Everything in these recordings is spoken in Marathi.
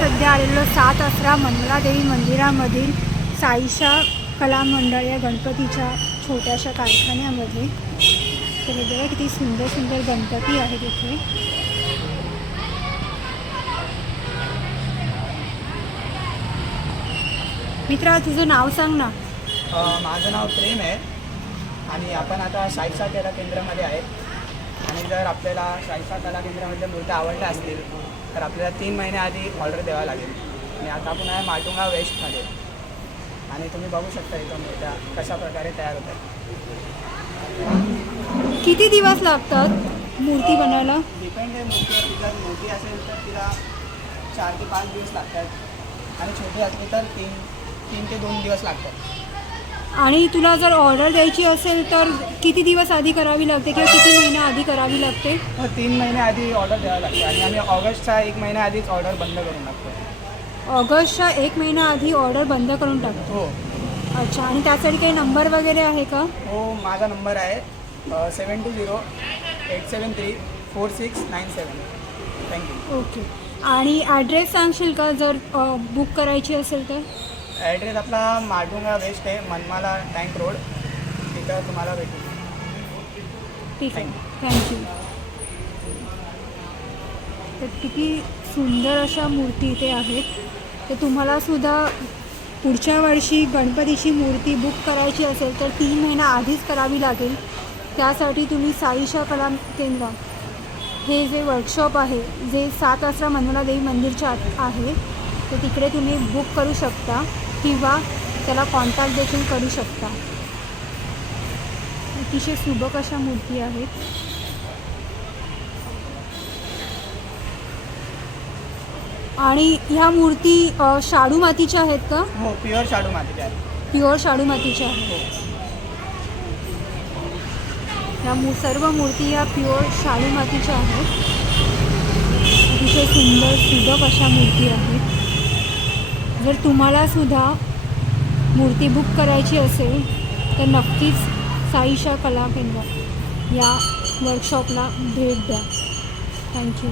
सध्या आलेलो सात असरा मंगलादेवी मंदिरामधील साईशा कला मंडळ या गणपतीच्या छोट्याशा कारखान्यामध्ये. तर हे बघा किती सुंदर सुंदर गणपती आहेत इथे मित्रा तुझं नाव सांग ना. माझं नाव प्रेम आहे. आणि आपण आता साईसा कला केंद्रामध्ये आहे. आणि जर आपल्याला शाहीसा कला केंद्रामधल्या मूर्त्या आवडल्या असतील तर आपल्याला तीन महिन्याआधी ऑर्डर द्यावा लागेल. आणि आता आपण आहे माटुंगा वेस्टमध्ये आणि तुम्ही बघू शकता इथं मूर्त्या कशा प्रकारे तयार होतात किती दिवस लागतात मूर्ती बनायला डिपेंड आहे मूर्ती. जर मोठी असेल तर तिला चार ते पाच दिवस लागतात. आणि छोटी असली तर तीन तीन ते दोन दिवस लागतात. आणि तुला जर ऑर्डर द्यायची असेल तर किती दिवस आधी करावी लागते किंवा किती महिना आधी करावी लागते? तर तीन महिन्याआधी ऑर्डर द्यावी लागते आणि आम्ही ऑगस्टचा एक महिन्याआधीच ऑर्डर बंद करून टाकतो. ऑगस्टच्या एक महिना आधी ऑर्डर बंद करून टाकतो? हो. अच्छा आणि त्यासाठी काही नंबर वगैरे आहे का? हो माझा नंबर आहे seven two zero eight seven three four six nine seven thank you okay. आणि ॲड्रेस सांगशील का जर बुक करायची असेल तर? ॲड्रेस आपला माडुंगा वेस्ट आहे मनमाला टँक रोड तिथं तुम्हाला भेटेल. ठीक आहे. थँक्यू तर किती सुंदर अशा मूर्ती इथे आहेत. तर तुम्हाला सुद्धा पुढच्या वर्षी गणपतीची मूर्ती बुक करायची असेल तर तीन महिना आधीच करावी लागेल. त्यासाठी तुम्ही साईशा कला केंद्र हे जे वर्कशॉप आहे जे सात आसरा मनोला देवी मंदिरच्या आत आहे तर तिकडे तुम्ही बुक करू शकता किंवा त्याला कॉन्टॅक्ट देखील करू शकता. अतिशय सुबक अशा मूर्ती आहेत. आणि ह्या मूर्ती शाडू मातीच्या आहेत का? हो प्युअर शाडू मातीचे आहे प्युअर शाडू मातीच्या आहेत. ह्या मू सर्व मूर्ती ह्या प्युअर शाडू मातीच्या आहेत. अतिशय सुंदर सुबक अशा मूर्ती आहेत. जर तुम्हालासुद्धा मूर्ती बुक करायची असेल तर नक्कीच साईशा कला केंद्र या वर्कशॉपला भेट द्या. थँक्यू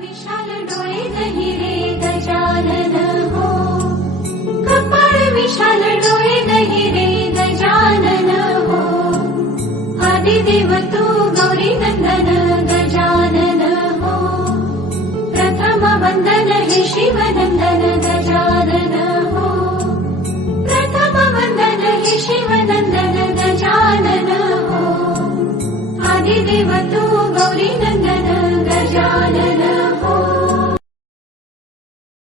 विशाल डोळे गजानन हो. विशाल डोळे गहिरे गजानन हो. आदिदेव श्रीम